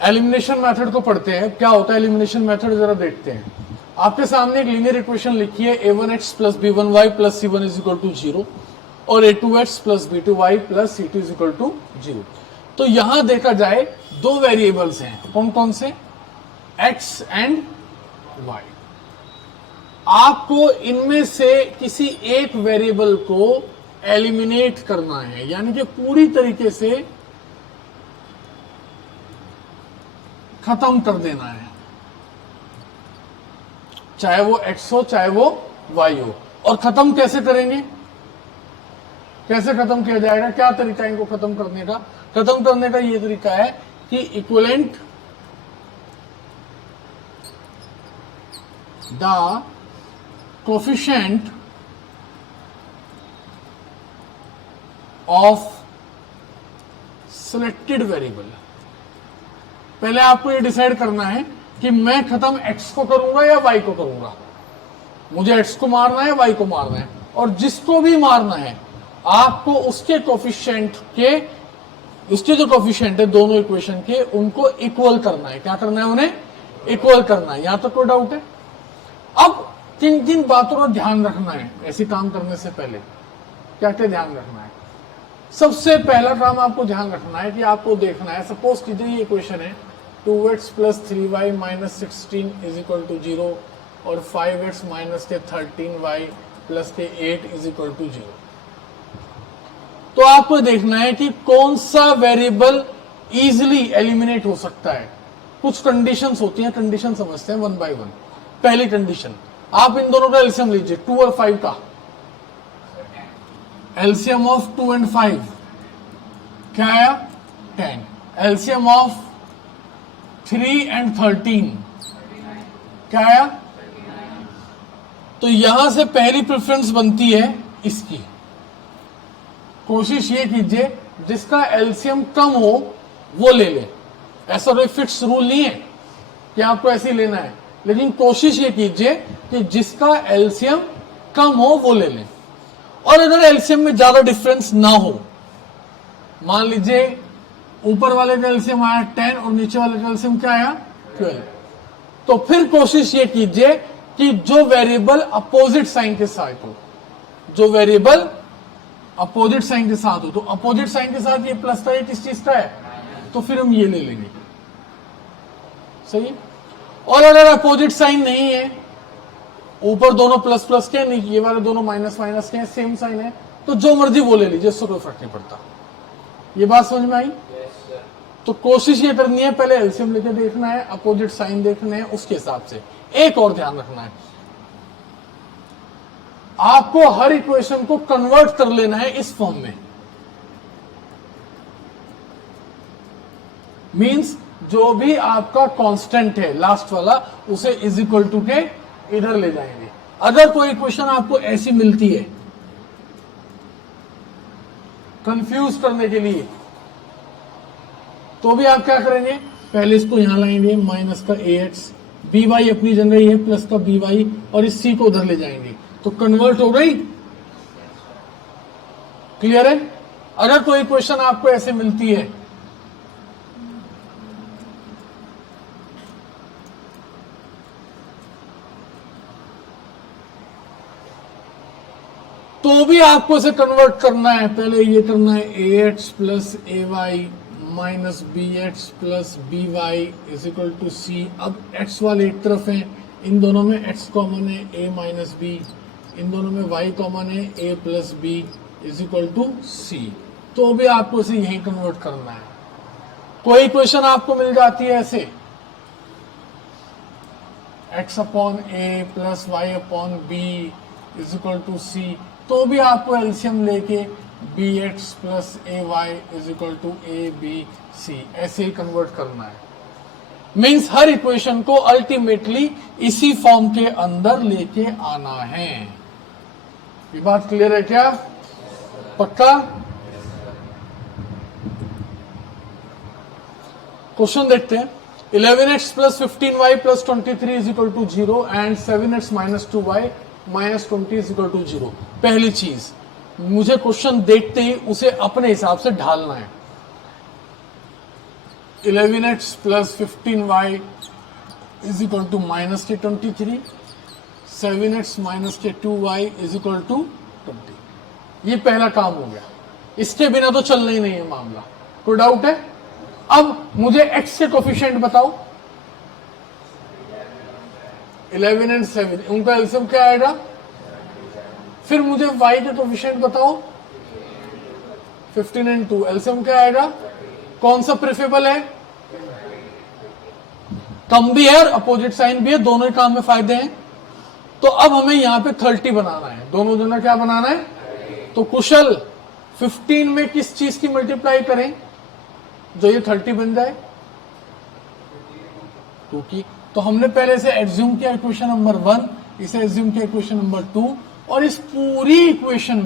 Elimination method को पढ़ते हैं। क्या होता है एलिमिनेशन मेथड, जरा देखते हैं। आपके सामने एक लीनियर इक्वेशन लिखी है a1x plus b1y plus c1 is equal to 0 और a2x plus b2y plus c2 is equal to 0। तो यहां देखा जाए दो वेरिएबल्स हैं, कौन कौन से, x एंड y। आपको इनमें से किसी एक वेरिएबल को एलिमिनेट करना है, यानी कि पूरी तरीके से खत्म कर देना है, चाहे वो x हो चाहे वो y हो। और खत्म कैसे करेंगे, कैसे खत्म किया जाएगा, क्या तरीका है इनको खत्म करने का? खत्म करने का ये तरीका है कि equivalent the coefficient of selected variable. पहले आपको ये डिसाइड करना है कि मैं खत्म x को करूंगा या y को करूंगा। मुझे x को मारना है, y को मारना है, और जिसको भी मारना है आपको उसके कोफिशिएंट के, उसके जो कोफिशिएंट है दोनों इक्वेशन के, उनको इक्वल करना है। क्या करना है, उन्हें इक्वल करना है। यहां तक कोई डाउट है? अब किन किन बातों का ध्यान रखना है ऐसे काम करने से पहले, क्या क्या ध्यान रखना है? सबसे पहला काम आपको ध्यान रखना है कि आपको देखना है, सपोज कीजिए ये इक्वेशन है 2x plus 3y minus 16 is equal to 0 और 5x माइनस के 13y प्लस के 8 इज इक्वल टू 0। तो आपको देखना है कि कौन सा वेरिएबल इजीली एलिमिनेट हो सकता है। कुछ कंडीशंस होती हैं, कंडीशन समझते हैं वन बाय वन। पहली कंडीशन, आप इन दोनों का एलसीएम लीजिए, 2 और 5 का एलसीएम ऑफ 2 एंड 5 क्या आया, 10। एलसीएम ऑफ 3 एंड 13 क्या आया? तो यहां से पहली प्रेफरेंस बनती है इसकी। कोशिश ये कीजिए जिसका एलसीएम कम हो वो ले ले। ऐसा कोई फिक्स रूल नहीं है कि आपको ऐसे ही लेना है, लेकिन कोशिश ये कीजिए कि जिसका एलसीएम कम हो वो ले ले। और अगर एलसीएम में ज्यादा डिफरेंस ना हो, मान लीजिए ऊपर वाले का एलसीएम आया 10 और नीचे वाले का एलसीएम क्या आया 12, तो फिर कोशिश ये कीजिए कि जो वेरिएबल अपोजिट साइन के साथ हो, जो वेरिएबल अपोजिट साइन के साथ हो, तो अपोजिट साइन के साथ ये प्लस था, ये किस चीज का है, तो फिर हम ये ले लेंगे। सही। और अगर अपोजिट साइन नहीं है, ऊपर दोनों प्लस प्लस के, नहीं ये वाले दोनों माइनस माइनस के हैं, सेम साइन है, तो जो मर्जी वो ले लीजिए, इससे कोई फर्क नहीं पड़ता। ये बात समझ में आई? तो कोशिश ये करनी है पहले एलसीएम लेके देखना है, अपोजिट साइन देखने हैं, उसके हिसाब से। एक और ध्यान रखना है, आपको हर इक्वेशन को कन्वर्ट कर लेना है इस फॉर्म में। मींस जो भी आपका कांस्टेंट है लास्ट वाला, उसे इज इक्वल टू के इधर ले जाएंगे। अगर कोई इक्वेशन आपको ऐसी मिलती है कंफ्यूज करने के लिए, तो भी आप क्या करेंगे, पहले इसको यहां लाएंगे, माइनस का ax, by अपनी जगह ही है, प्लस का by, और इस c को उधर ले जाएंगे, तो कन्वर्ट हो गई। क्लियर है? अगर कोई इक्वेशन आपको ऐसे मिलती है, तो भी आपको इसे कन्वर्ट करना है। पहले ये करना है ax plus ay minus bx plus by is equal to c। अब x वाले एक तरफ है, इन दोनों में x कॉमन है, a माइनस b, इन दोनों में y कॉमन है, a plus b is equal to c। तो भी आपको इसे यहीं कन्वर्ट करना है। कोई इक्वेशन आपको मिल जाती है ऐसे, x upon a plus y upon b is equal to c, तो भी आपको एलसीएम लेके bx plus ay is equal to abc ऐसे ही कन्वर्ट करना है। मींस हर इक्वेशन को अल्टीमेटली इसी फॉर्म के अंदर लेके आना है। ये बात क्लियर है क्या? पक्का? क्वेश्चन देखते हैं। 11x plus 15y plus 23 is equal to 0 and 7x minus 2y minus 20 is equal to 0। पहली चीज, मुझे क्वेश्चन देखते ही उसे अपने हिसाब से ढालना है। 11x plus 15y is equal to minus के 23, 7x माइनस के 2y इज इक्वल टू 20। ये पहला काम हो गया, इसके बिना तो चलना ही नहीं है मामला। कोई डाउट है? अब मुझे x के कोफिशिएंट बताओ, 11 एंड 7, उनका एलसीएम क्या आएगा? फिर मुझे y के कोफिशिएंट बताओ, 15 एंड 2, एलसीएम क्या आएगा? कौन सा प्रेफरेबल है? कम भी है और अपोजिट साइन भी है, दोनों ही काम में फायदे हैं। तो अब हमें यहां पे 30 बनाना है, दोनों दोनों क्या बनाना है? तो कुशल 15 में किस चीज की मल्टीप्लाई करें जो ये 30 बन जाए? 2 की। तो हमने पहले से एज्यूम किया इक्वेशन नंबर 1, इसे एज्यूम किया इक्वेशन नंबर 2, और इस पूरी इक्वेशन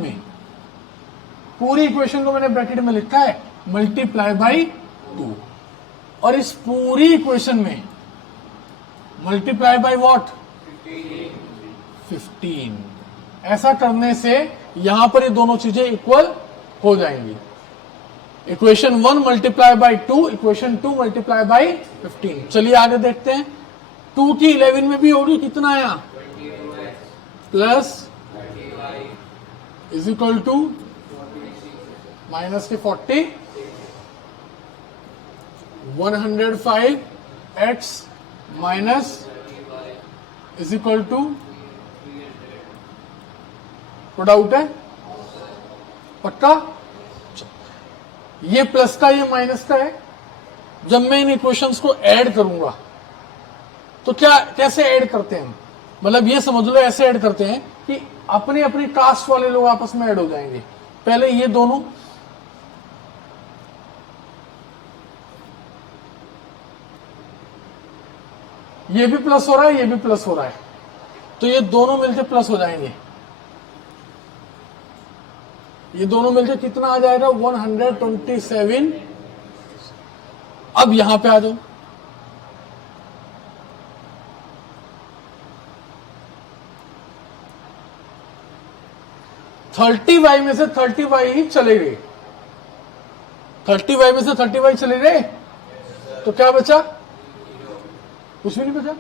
को मैंने ब्रैकेट में लिखा है मल्टीप्लाई बाई 2, और इस पूरी इक्वेशन में मल्टीप्लाई बाई व्हाट? 15। ऐसा करने से यहां पर ये दोनों चीजें इक्वल हो जाएंगी। Equation 1 multiply by 2, equation 2 multiply by 15। चलिए आगे देखते हैं। 2 की 11 में भी होगी, कितना आया? Plus is equal to minus के 40, 105x minus is equal to, कोई डाउट है? पक्का? ये प्लस का ये माइनस का है। जब मैं इन इक्वेशंस को ऐड करूंगा तो क्या कैसे ऐड करते हैं? मतलब ये समझ लो ऐसे ऐड करते हैं कि अपने अपनी कास्ट वाले लोग आपस में ऐड हो जाएंगे। पहले ये दोनों, ये भी प्लस हो रहा है, ये भी प्लस हो रहा है, तो ये दोनों मिलकर प्लस हो जाएंगे। ये दोनों मिलकर कितना आ जाएगा? 127। अब यहां पे आ जाओ, थर्टी वाई में से 30y ही चले गए, 30y में से 30y चले गए, तो क्या बचा? कुछ भी नहीं बचा,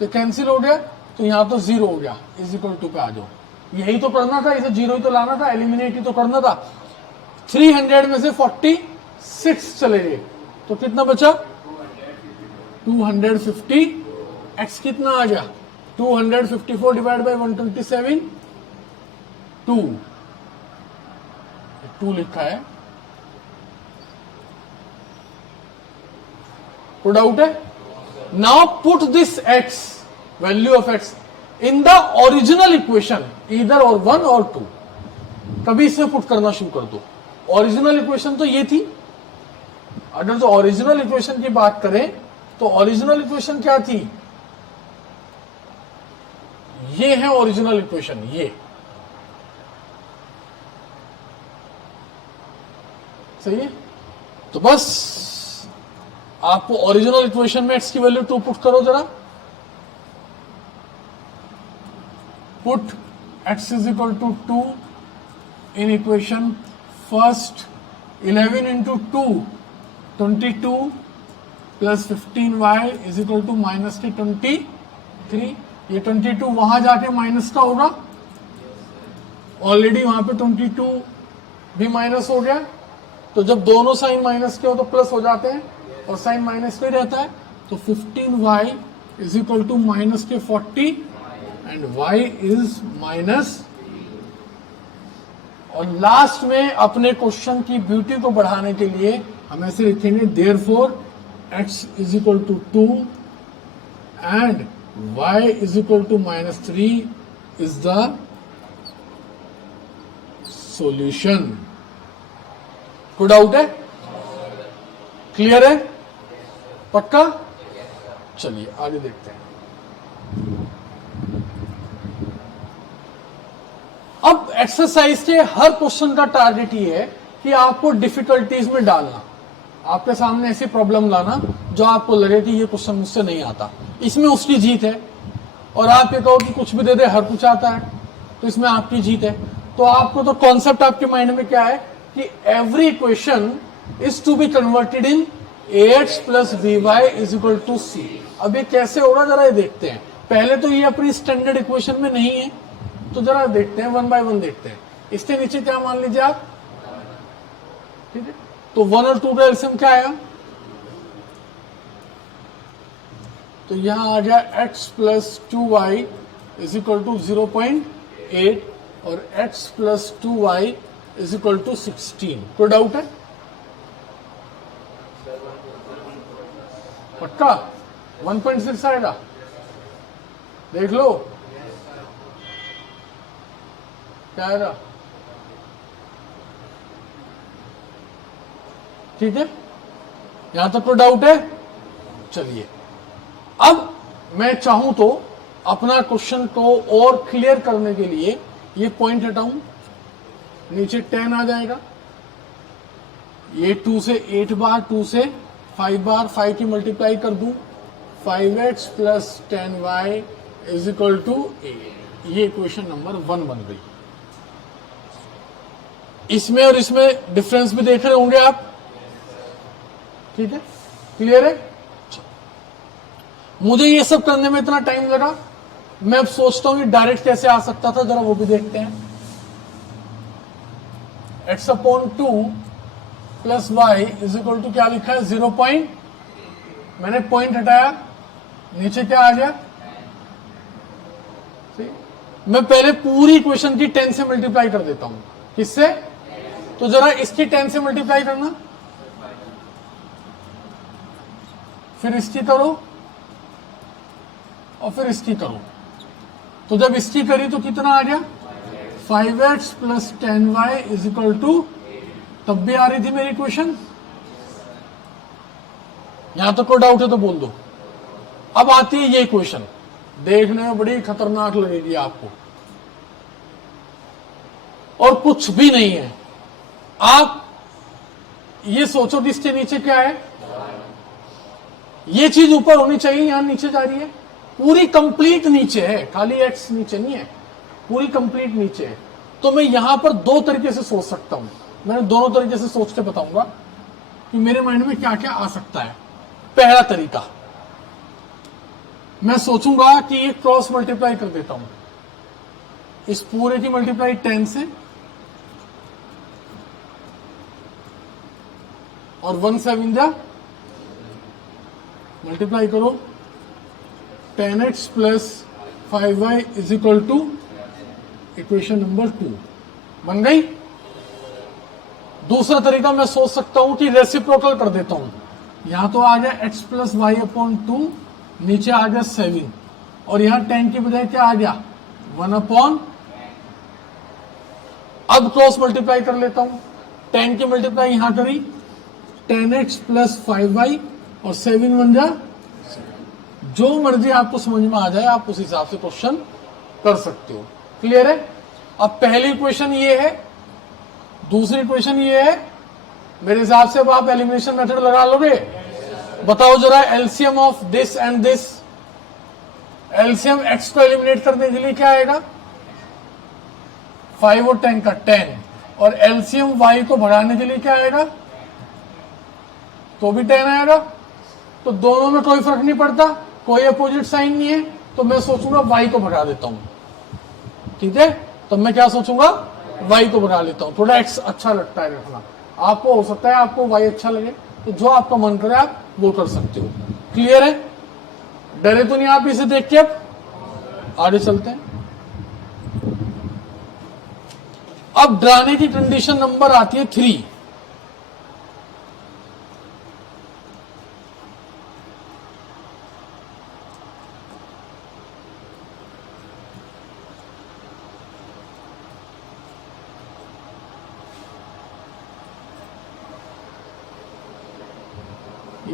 तो कैंसिल हो गया, तो यहां तो 0 हो गया, इज इक्वल टू पे आ जाओ। यही तो करना था, इसे 0 ही तो लाना था, एलिमिनेट ही तो करना था। 300 में से 46 चले गए, तो कितना बचा? 250। x कितना आ गया? 254 डिवाइड बाई 127, 2 लिखा है। कोई डाउट है? Now put this x, value of x in the original equation, either और 1 और 2। तभी इसमें पुट करना शुरू कर दो। ओरिजिनल इक्वेशन तो ये थी। अगर जो ओरिजिनल इक्वेशन की बात करें तो ओरिजिनल इक्वेशन क्या थी? ये है ओरिजिनल इक्वेशन, ये सही है। तो बस आपको ओरिजिनल इक्वेशन में x की वैल्यू 2 पुट करो जरा। Put x is equal to 2 in equation first, 11 into 2 22 plus 15y is equal to minus के 23। ये 22 वहां जाके माइनस का होगा, ऑलरेडी वहां पे 22 भी माइनस हो गया। तो जब दोनों साइन माइनस के हो तो प्लस हो जाते हैं, और साइन माइनस का ही रहता है। तो 15y is equal to minus के 40 एंड y इज माइनस। और लास्ट में अपने क्वेश्चन की ब्यूटी को बढ़ाने के लिए हम ऐसे लिखेंगे, therefore x is equal to 2 and y is equal to -3 is the solution. कोई डाउट है? क्लियर है? पक्का? चलिए आगे देखते हैं। अब एक्सरसाइज के हर क्वेश्चन का टारगेट ये है कि आपको डिफिकल्टीज में डालना, आपके सामने ऐसी प्रॉब्लम लाना जो आपको लगे कि ये क्वेश्चन मुझसे नहीं आता, इसमें उसकी जीत है। और आप ये कहो कि कुछ भी दे दे, हर कुछ आता है, तो इसमें आपकी जीत है। तो आपको तो कॉन्सेप्ट आपके माइंड में क्या है कि every equation is to be converted in ax plus by is equal to c. अब ये कैसे होगा जरा ये देखते हैं। पहले तो ये अपनी स्टैंडर्ड इक्वेशन में नहीं है, तो जरा देखते हैं, 1 बाय 1 देखते हैं। इसके नीचे क्या मान लीजिए आप, ठीक है, तो 1 और 2 का एलसीएम क्या आएगा, तो यहां आ गया x plus 2y is equal to 0.8 और x plus 2y is equal to 16। कोई डाउट है? पक्का 1.6 आएगा, देख लो क्या आएगा। ठीक है, यहां तक कोई डाउट है? चलिए, अब मैं चाहूं तो अपना क्वेश्चन को और क्लियर करने के लिए ये पॉइंट हटाऊं, नीचे 10 आ जाएगा, ये 2 से 8 बार, 2 से 5 बार, 5 की मल्टीप्लाई कर दूं, 5x plus 10y is equal to 8। ये इक्वेशन नंबर 1 बन गई। इसमें और इसमें डिफरेंस भी देख रहे होंगे आप, ठीक है, क्लियर है? मुझे ये सब करने में इतना टाइम लगा, मैं अब सोचता हूं कि डायरेक्ट कैसे आ सकता था, जरा वो भी देखते हैं। x upon 2 plus y is equal to क्या लिखा है, 0 पॉइंट, मैंने पॉइंट हटाया, नीचे क्या आ गया। मैं पहले पूरी इक्वेशन की 10 से मल्टीप्लाई कर देता हूं, किससे, तो जरा इसकी 10 से मल्टीप्लाई करना, फिर इसकी करो और फिर इसकी करो। तो जब इसकी करी तो कितना आ गया, 5x plus 10y is equal to, तब भी आ रही थी मेरी इक्वेशन। यहां तक कोई डाउट है तो बोल दो। अब आती है ये इक्वेशन, देखने में बड़ी खतरनाक लगेगी आपको, और कुछ भी नहीं है। आप ये सोचो कि इसके नीचे क्या है, ये चीज ऊपर होनी चाहिए, यहां नीचे जा रही है, पूरी कंप्लीट नीचे है, खाली x नीचे नहीं है, पूरी कंप्लीट नीचे है। तो मैं यहां पर दो तरीके से सोच सकता हूं, मैं दोनों तरीके से सोच के बताऊंगा कि मेरे माइंड में क्या क्या आ सकता है। पहला तरीका, मैं सोचूंगा कि ये क्रॉस मल्टीप्लाई कर देता हूं, इस पूरे की मल्टीप्लाई 10 से और 1 7 जा मल्टीप्लाई करो, 10x plus 5y is equal to equation number 2 बन गई। दूसरा तरीका मैं सोच सकता हूं कि रेसिप्रोकल कर देता हूं, यहां तो आ गया x प्लस वाई अपॉन 2, नीचे आ गया 7 और यहां 10 की बजाय क्या आ गया 1 अपॉन, अब क्रॉस मल्टीप्लाई कर लेता हूं, 10 की मल्टीप्लाई यहां करी, 10x प्लस 5y और 7 बन जा, जो मर्जी आपको समझ में आ जाए आप उस हिसाब से क्वेश्चन कर सकते हो। क्लियर है? अब पहली इक्वेशन ये है, दूसरी इक्वेशन ये है, मेरे हिसाब से अब आप एलिमिनेशन मेथड लगा लोगे। बताओ जरा LCM of this and this, LCM x को एलिमिनेट करने के लिए क्या आएगा, 5 और 10 का 10, और एलसीएम वाई को भगाने के लिए क्या आएगा, तो भी 10 आएगा। तो दोनों में कोई फर्क नहीं पड़ता, कोई अपोजिट साइन नहीं है, तो मैं सोचूंगा y को भगा देता हूं, ठीक है। तब मैं क्या सोचूंगा, y को भगा लेता हूं, थोड़ा x अच्छा लगता है रखना, आपको हो सकता है आपको y अच्छा लगे, तो जो आपका मन करे आप वो कर सकते हो। क्लियर है? डरे तो नहीं आप इसे देख के? अब आगे चलते हैं। अब डराने की कंडीशन नंबर आती है 3।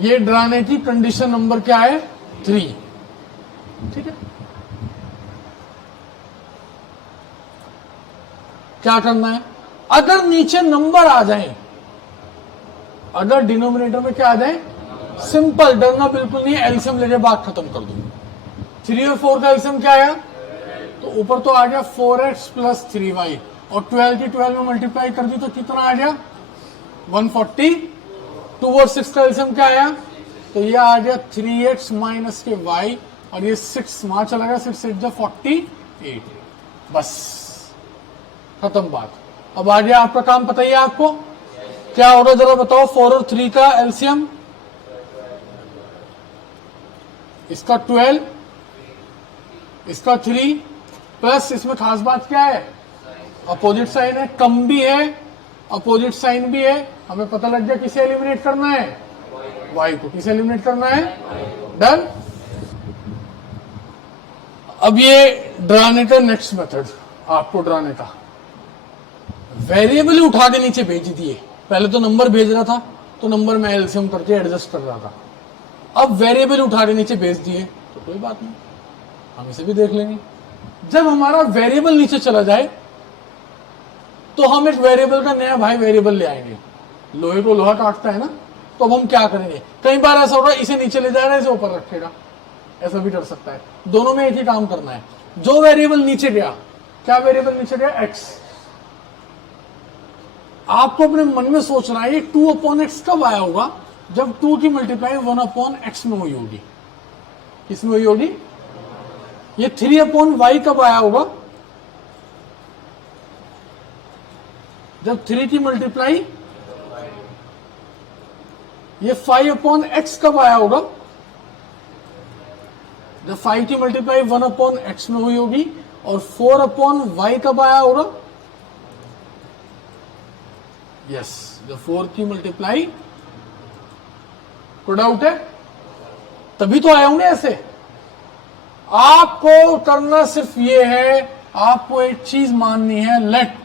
ये डराने की कंडीशन नंबर क्या है, 3, ठीक है। क्या करना है, अगर नीचे नंबर आ जाए, अगर डिनोमिनेटर में क्या आ जाए, सिंपल, डरना बिल्कुल नहीं है, एलसीएम लेके बात खत्म कर दो। 3 और 4 का एलसीएम क्या आया, तो ऊपर तो आ गया 4x प्लस 3y और 12 की 12 में मल्टीप्लाई कर दी तो कितना आ गया 140, 2 और 6 का एलसीएम क्या आया, तो ये आ गया 3x माइनस के y, और ये 6 वहां चला गया, 6 8 जा 48, बस खत्म बात। अब आ गया आपका काम, पता ही है आपको क्या हो रहा है, जरा बताओ। 4 और 3 का एलसीएम, इसका 12, इसका 3 प्लस, इसमें खास बात क्या है, अपोजिट साइन है, कम भी है अपोजिट साइन भी है, हमें पता लग गया किसे एलिमिनेट करना है, y को। किसे एलिमिनेट करना है, डन। अब ये डराने का नेक्स्ट मेथड, आपको डराने का, वेरिएबल उठा के नीचे भेज दिए। पहले तो नंबर भेज रहा था, तो नंबर में एलसीएम करके एडजस्ट कर रहा था, अब वेरिएबल उठा के नीचे भेज दिए, तो कोई बात नहीं, हम इसे भी देख लेंगे। जब हमारा वेरिएबल नीचे चला जाए तो हम एक वेरिएबल का नया भाई वेरिएबल ले आएंगे। लोहे को लोहा काटता है ना, तो अब हम क्या करेंगे, कई बार ऐसा होगा इसे नीचे ले जाएगा, इसे ऊपर रखेगा, ऐसा भी कर सकता है। दोनों में एक ही काम करना है। जो वेरिएबल नीचे गया, क्या वेरिएबल नीचे गया, x। आपको अपने मन में सोचना है ये 2/x कब आया होगा, जब 2 की मल्टीप्लाई 1/x में हुई होगी। किसमें हुई होगी, ये 3/y कब आया होगा, जब 3 की मल्टीप्लाई, ये 5/x कब आया होगा, जब 5 की मल्टीप्लाई 1/x में हुई होगी। और 4/y कब आया होगा, यस, जब 4 की मल्टीप्लाई, कोई डाउट है, तभी तो आए होंगे ऐसे। आपको करना सिर्फ ये है, आपको एक चीज माननी है, let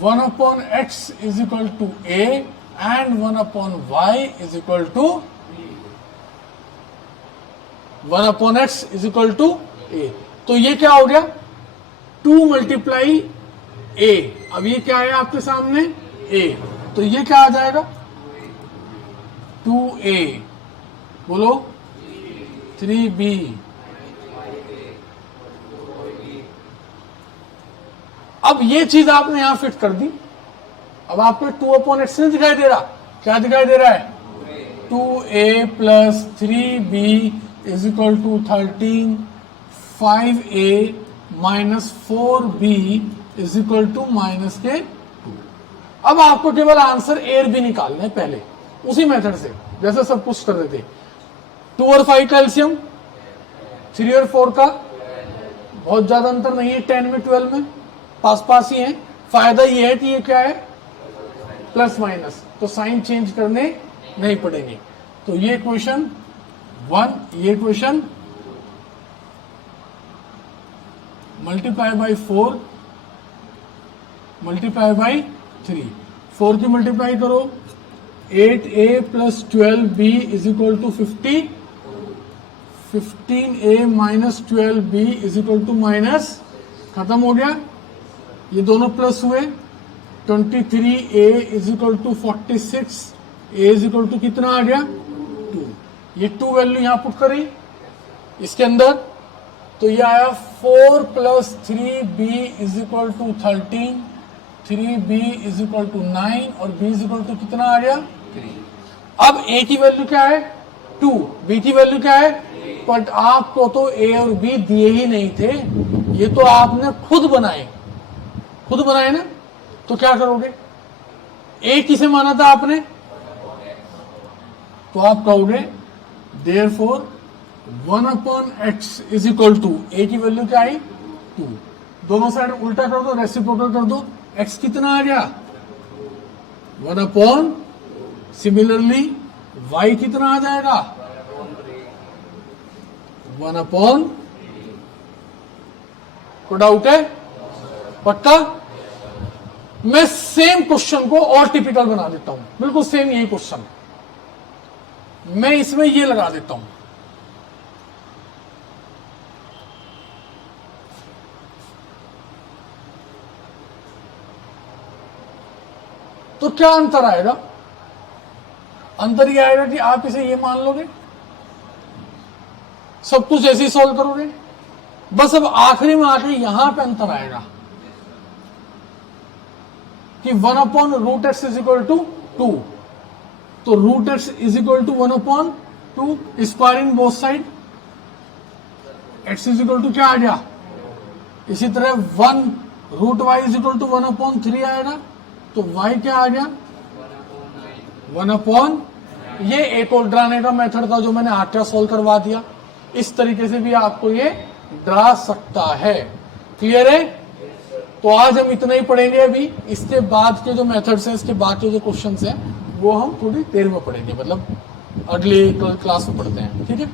1/x is equal to a and 1/y is equal to 1/x is equal to a। तो ये क्या हो गया, 2 मल्टीप्लाई a। अब ये क्या है आपके सामने, a, तो ये क्या आ जाएगा, 2a, बोलो 3b, अब ये चीज आपने यहां फिट कर दी। अब आपको 2/x नहीं दिखाई दे रहा, क्या दिखाई दे रहा है, 2a plus 3b is equal to 13, 5a minus 4b is equal to minus के 2। अब आपको केवल आंसर ए और बी निकालना है पहले, उसी मेथड से जैसे सब कुछ कर रहे थे। 2 और 5 का एलसीएम, 3 और 4 का, बहुत ज्यादा अंतर नहीं है, 10 में 12 में पास पास ही है। फायदा ये है कि ये क्या है, प्लस माइनस, तो साइन चेंज करने नहीं पड़ेंगे। तो ये क्वेश्चन 1, ये question multiply by 4 multiply by 3, 4 की मल्टीप्लाई करो, 8a plus 12b is equal to 50, 15a minus 12b is equal to minus, खत्म हो गया, ये दोनों प्लस हुए, 23a is equal to 46, a is equal to कितना आ गया, 2। ये 2 वैल्यू यहां पुट करी इसके अंदर, तो ये आया 4 plus 3b is equal to 13, 3b is equal to 9 और b इज इक्वल टू कितना आ गया, 3। अब a की वैल्यू क्या है, 2, b की वैल्यू क्या है, बट आपको तो a और b दिए ही नहीं थे, ये तो आपने खुद बनाए ना, तो क्या करोगे, a किसे माना था आपने, तो आप कहोगे therefore 1/x is equal to, a की वैल्यू क्या आई, 2, दोनों साइड उल्टा कर दो, रेसिप्रोकल कर दो, x कितना आ गया, 1/, सिमिलरली y कितना आ जाएगा, 1/, को डाउट है, पक्का। मैं सेम क्वेश्चन को और टिपिकल बना देता हूं, बिल्कुल सेम यही क्वेश्चन, मैं इसमें ये लगा देता हूं, तो क्या अंतर आएगा, अंतर ये आएगा कि आप इसे ये मान लोगे, सब कुछ ऐसे ही सॉल्व करोगे, बस अब आखिरी में आके यहां पे अंतर आएगा कि 1/√x इज इक्वल टू 2, तो root x is equal to 1/2 square in both side, x is equal to क्या आ गया, इसी तरह 1 root y is equal to 1/3 आएगा, तो वाई क्या आ गया 1/, ये एक और ड्राने का मेथड था जो मैंने आटा सॉल्व करवा दिया। इस तरीके से भी आपको ये ड्रा सकता है। क्लियर है? तो आज हम इतना ही पढ़ेंगे। अभी इसके बाद के जो मेथड्स हैं, इसके बाद के जो क्वेश्चंस हैं वो हम थोड़ी देर में पढ़ेंगे, मतलब अगली क्लास में पढ़ते हैं। ठीक है।